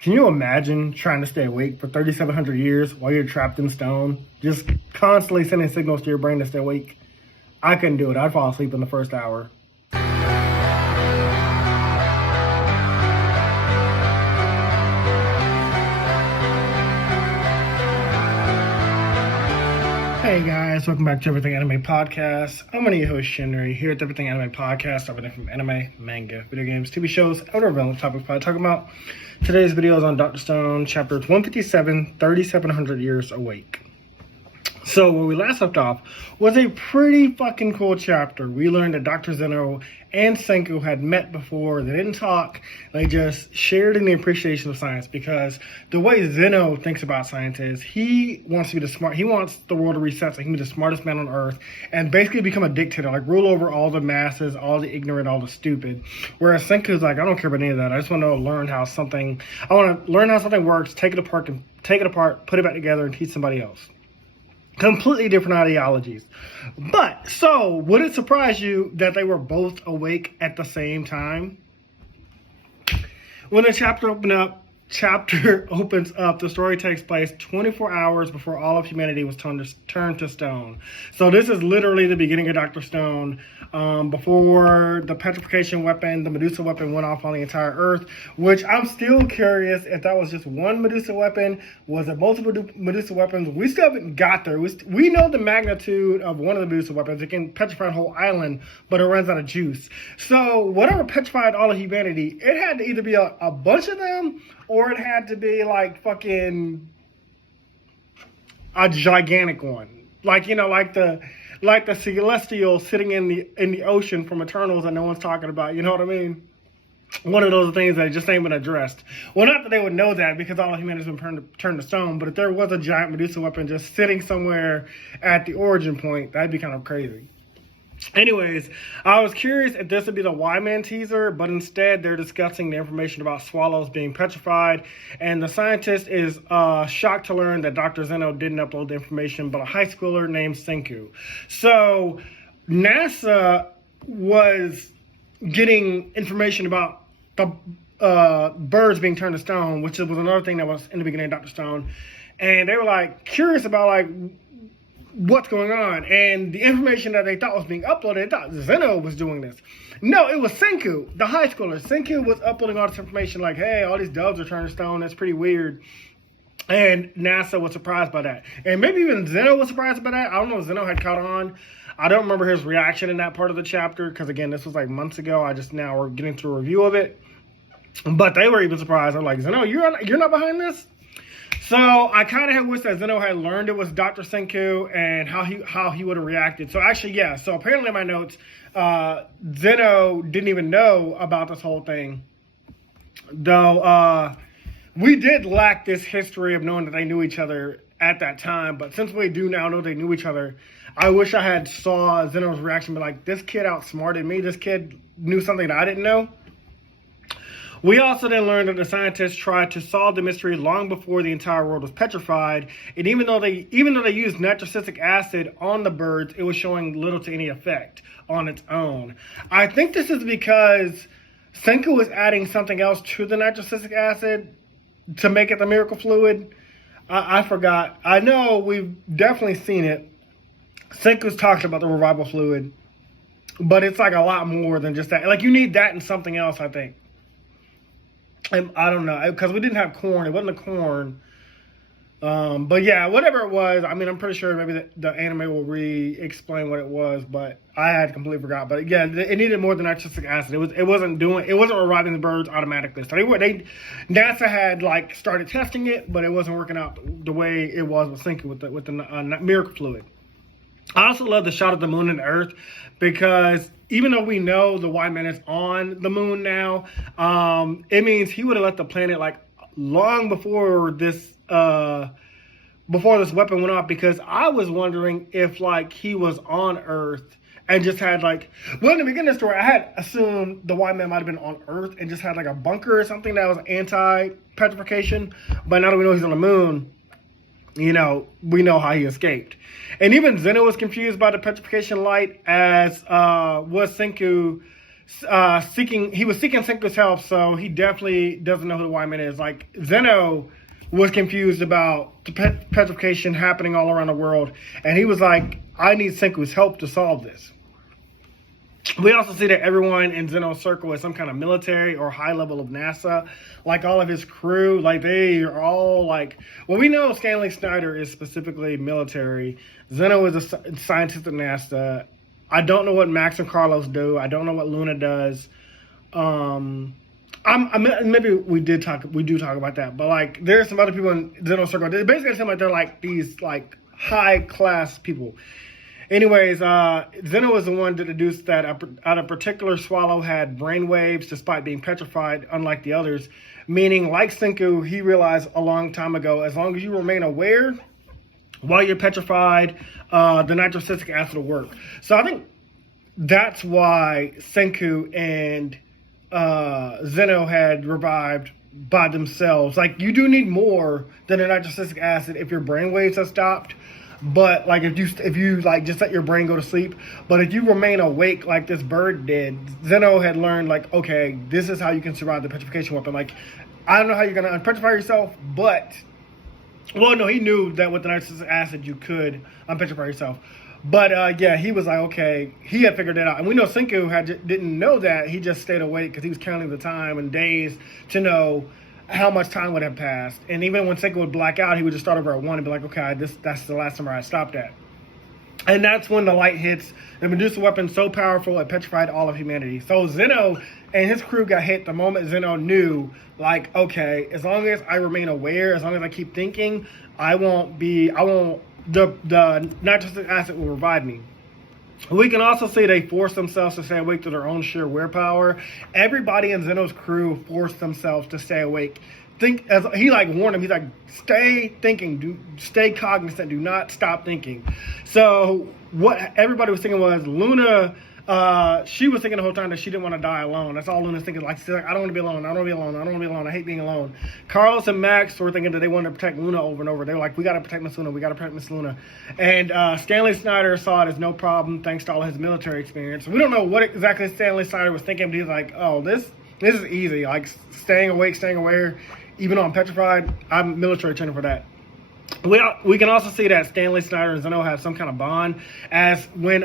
Can you imagine trying to stay awake for 3,700 years while you're trapped in stone? Just constantly sending signals to your brain to stay awake? I couldn't do it. I'd fall asleep in the first hour. Hey guys, welcome back to Everything Anime Podcast. I'm one of your hosts, Shinry, here at the Everything Anime Podcast, everything from anime, manga, video games, TV shows, other relevant topics we're talking about. Today's video is on Dr. Stone, chapters 157, 3,700 Years Awake. So where we last left off was a pretty fucking cool chapter. We learned that Dr. Zeno and Senku had met before. They didn't talk. They just shared in the appreciation of science, because the way Zeno thinks about science is he wants to be he wants the world to reset so he can be the smartest man on earth and basically become a dictator, like rule over all the masses, all the ignorant, all the stupid. Whereas Senku's like, I don't care about any of that. I just want to learn how something works, take it apart, put it back together, and teach somebody else. Completely different ideologies. But, so, would it surprise you that they were both awake at the same time? When the chapter opens up, the story takes place 24 hours before all of humanity was turned to stone. So this is literally the beginning of Dr. Stone, before the petrification weapon, the Medusa weapon, went off on the entire Earth, which I'm still curious if that was just one Medusa weapon. Was it multiple Medusa weapons? We still haven't got there. We know the magnitude of one of the Medusa weapons. It can petrify a whole island, but it runs out of juice. So whatever petrified all of humanity, it had to either be a bunch of them, or it had to be like fucking a gigantic one. Like, you know, like the celestial sitting in the ocean from Eternals that no one's talking about. You know what I mean? One of those things that just ain't been addressed. Well, not that they would know that, because all of humanity's been turned to stone, but if there was a giant Medusa weapon just sitting somewhere at the origin point, that'd be kind of crazy. Anyways, I was curious if this would be the Y-Man teaser, but instead they're discussing the information about swallows being petrified, and the scientist is shocked to learn that Dr. Zeno didn't upload the information, but a high schooler named Senku. So NASA was getting information about the birds being turned to stone, which was another thing that was in the beginning of Dr. Stone, and they were like curious about like what's going on, and the information that they thought was being uploaded, they thought Zeno was doing this. No, it was Senku, the high schooler. Senku was uploading all this information like, hey, all these doves are turning stone, that's pretty weird. And NASA was surprised by that. And maybe even Zeno was surprised by that. I don't know if Zeno had caught on. I don't remember his reaction in that part of the chapter, because again, this was like months ago. We're getting through a review of it. But they were even surprised. I'm like, Zeno, you're not behind this? So I kind of had wished that Zeno had learned it was Dr. Senku and how he would have reacted. So actually, yeah. So apparently in my notes, Zeno didn't even know about this whole thing. Though we did lack this history of knowing that they knew each other at that time. But since we do now know they knew each other, I wish I had saw Zeno's reaction, be like, this kid outsmarted me. This kid knew something that I didn't know. We also then learned that the scientists tried to solve the mystery long before the entire world was petrified, and even though they used nitric acid on the birds, it was showing little to any effect on its own. I think this is because Senku was adding something else to the nitric acid to make it the miracle fluid. I forgot. I know we've definitely seen it. Senku's talked about the revival fluid, but it's like a lot more than just that. Like, you need that and something else, I think. I don't know, because we didn't have corn. It wasn't a corn. But yeah, whatever it was, I mean, I'm pretty sure maybe the anime will re-explain what it was, but I had completely forgot. But yeah, it needed more than nitric acid. It wasn't reviving the birds automatically. So NASA had like started testing it, but it wasn't working out the way it was with Senku with the miracle fluid. I also love the shot of the moon and the earth, because even though we know the Y-Man is on the moon now, it means he would have left the planet like long before this weapon went off, because I was wondering if like he was on Earth and just had like, well, in the beginning of the story, I had assumed the Y-Man might have been on Earth and just had like a bunker or something that was anti-petrification, but now that we know he's on the moon, you know, we know how he escaped. And even Zeno was confused by the petrification light, as was Senku he was seeking Senku's help, so he definitely doesn't know who the white man is. Like, Zeno was confused about the petrification happening all around the world, and he was like, I need Senku's help to solve this. We also see that everyone in Zeno's circle is some kind of military or high level of NASA. Like, all of his crew, like, they are all like, well, we know Stanley Snyder is specifically military. Zeno is a scientist at NASA. I don't know what Max and Carlos do. I don't know what Luna does. Maybe we do talk about that, but like, there's some other people in Zeno's circle. They basically seem like they're like these like high class people. Anyways, Zeno was the one to deduce that a particular swallow had brainwaves despite being petrified, unlike the others. Meaning, like Senku, he realized a long time ago, as long as you remain aware while you're petrified, the nitrocyclic acid will work. So I think that's why Senku and Zeno had revived by themselves. Like, you do need more than a nitrocyclic acid if your brainwaves have stopped. But like, if you like just let your brain go to sleep, but if you remain awake like this bird did, Zeno had learned like, okay, this is how you can survive the petrification weapon. Like, I don't know how you're gonna unpetrify yourself, but well, no, he knew that with the nitrocyclic acid you could unpetrify yourself. But yeah, he was like, okay, he had figured it out, and we know Senku didn't know that. He just stayed awake because he was counting the time and days to know how much time would have passed. And even when Senku would black out, he would just start over at 1 and be like, okay, that's the last number I stopped at. And that's when the light hits. The Medusa weapon so powerful it petrified all of humanity. So Zeno and his crew got hit the moment Zeno knew, like, okay, as long as I remain aware, as long as I keep thinking, the nitrocyclic acid will revive me. We can also see they force themselves to stay awake to their own sheer willpower. Everybody in Zeno's crew forced themselves to stay awake. As he like warned them, he's like, stay thinking, stay cognizant, do not stop thinking. So what everybody was thinking was Luna. She was thinking the whole time that she didn't want to die alone. That's all Luna's thinking. Like, she's like, I don't want to be alone. I don't want to be alone. I don't want to be alone. I hate being alone. Carlos and Max were thinking that they wanted to protect Luna over and over. They were like, we got to protect Miss Luna. We got to protect Miss Luna. And Stanley Snyder saw it as no problem thanks to all his military experience. We don't know what exactly Stanley Snyder was thinking, but he's like, oh, this is easy. Like, staying awake, staying aware. Even though I'm petrified, I'm military training for that. We can also see that Stanley Snyder and Zeno have some kind of bond, as when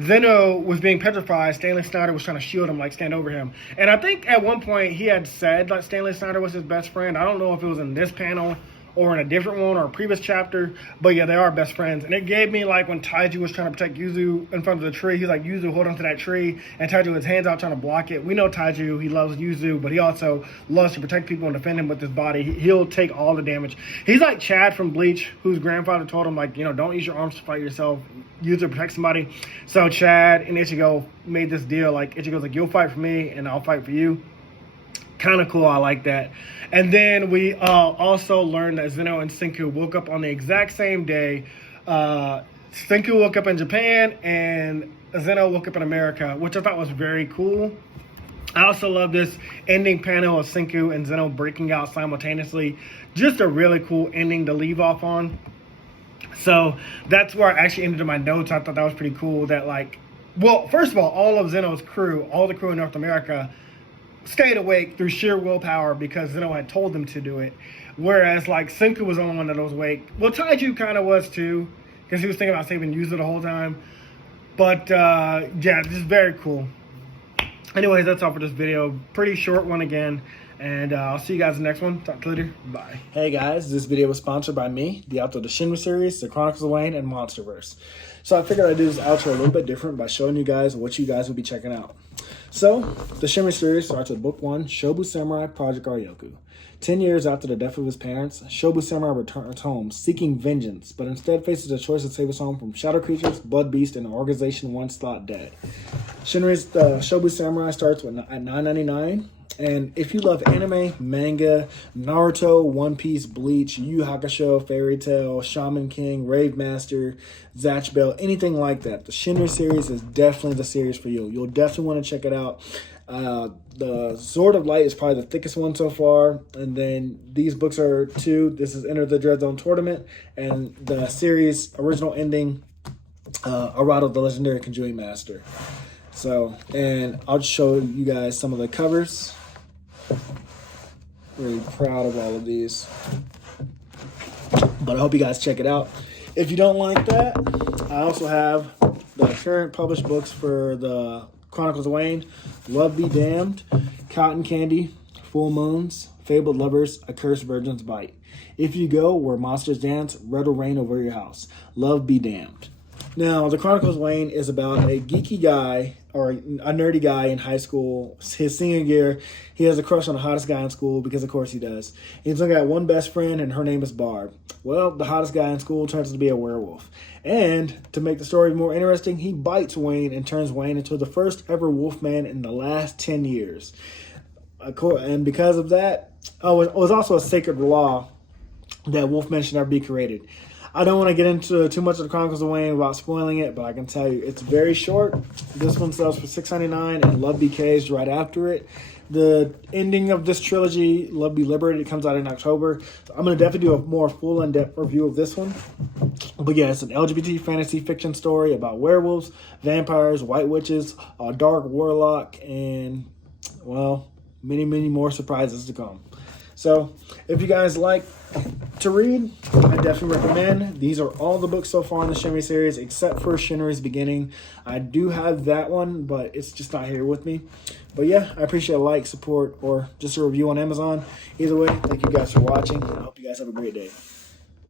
Zeno was being petrified, Stanley Snyder was trying to shield him, like stand over him. And I think at one point he had said like Stanley Snyder was his best friend. I don't know if it was in this panel or in a different one or a previous chapter, but yeah, they are best friends. And it gave me like when Taiju was trying to protect Yuzu in front of the tree. He's like, Yuzu, hold on to that tree, and Taiju with his hands out trying to block it. We know Taiju, he loves Yuzu, but he also loves to protect people and defend him with his body. He'll take all the damage. He's like Chad from Bleach, whose grandfather told him, like, you know, don't use your arms to fight yourself, use it to protect somebody. So Chad and Ichigo made this deal, like Ichigo's like, you'll fight for me and I'll fight for you. Kind of cool. I like that. And then we also learned that Zeno and Senku woke up on the exact same day. Senku woke up in Japan and Zeno woke up in America, which I thought was very cool. I also love this ending panel of Senku and Zeno breaking out simultaneously. Just a really cool ending to leave off on. So that's where I actually ended in my notes. I thought that was pretty cool that, like, well, first of all of Zeno's crew, all the crew in North America, stayed awake through sheer willpower because Zeno had told them to do it. Whereas, like, Senku was the only one that was awake. Well, Taiju kind of was too, because he was thinking about saving Yuzu the whole time. But, yeah, this is very cool. Anyways, that's all for this video. Pretty short one again. And I'll see you guys in the next one. Talk to you later. Bye. Hey, guys. This video was sponsored by me, the author of the Shinry series, the Chronicles of Wayne, and Monsterverse. So I figured I'd do this outro a little bit different by showing you guys what you guys will be checking out. So, the Shinry series starts with Book 1, Shobu Samurai Project Aryoku. 10 years after the death of his parents, Shobu Samurai returns home, seeking vengeance, but instead faces the choice to save his home from shadow creatures, blood beasts, and an organization once thought dead. Shinry's Shobu Samurai starts at $9.99. And if you love anime, manga, Naruto, One Piece, Bleach, Yu Yu Hakusho, Fairy Tail, Shaman King, Rave Master, Zatch Bell, anything like that, the Shinry series is definitely the series for you. You'll definitely want to check it out. The Sword of Light is probably the thickest one so far. And then these books are 2. This is Enter the Dread Zone Tournament. And the series original ending, Arado, the Legendary Conjuring Master. So, and I'll just show you guys some of the covers. Really proud of all of these. But I hope you guys check it out. If you don't like that, I also have the current published books for the Chronicles of Wayne, Love Be Damned, Cotton Candy, Full Moons, Fabled Lovers, A Cursed Virgin's Bite. If You Go Where Monsters Dance, Red will Rain Over Your House. Love Be Damned. Now, the Chronicles of Wayne is about a geeky guy, or a nerdy guy in high school. His senior year, he has a crush on the hottest guy in school, because of course he does. He's only got one best friend, and her name is Barb. Well, the hottest guy in school turns out to be a werewolf. And to make the story more interesting, he bites Wayne and turns Wayne into the first ever wolfman in the last 10 years. And because of that, it was also a sacred law that wolfmen should never be created. I don't want to get into too much of the Chronicles of Wayne without spoiling it, but I can tell you it's very short. This one sells for $6.99, and Love Be Caged right after it. The ending of this trilogy, Love Be Liberated, comes out in October. So I'm going to definitely do a more full in-depth review of this one. But yeah, it's an LGBT fantasy fiction story about werewolves, vampires, white witches, a dark warlock, and, well, many, many more surprises to come. So if you guys like to read, I definitely recommend. These are all the books so far in the Shinry series, except for Shinry's Beginning. I do have that one, but it's just not here with me. But yeah, I appreciate a like, support, or just a review on Amazon. Either way, thank you guys for watching, and I hope you guys have a great day.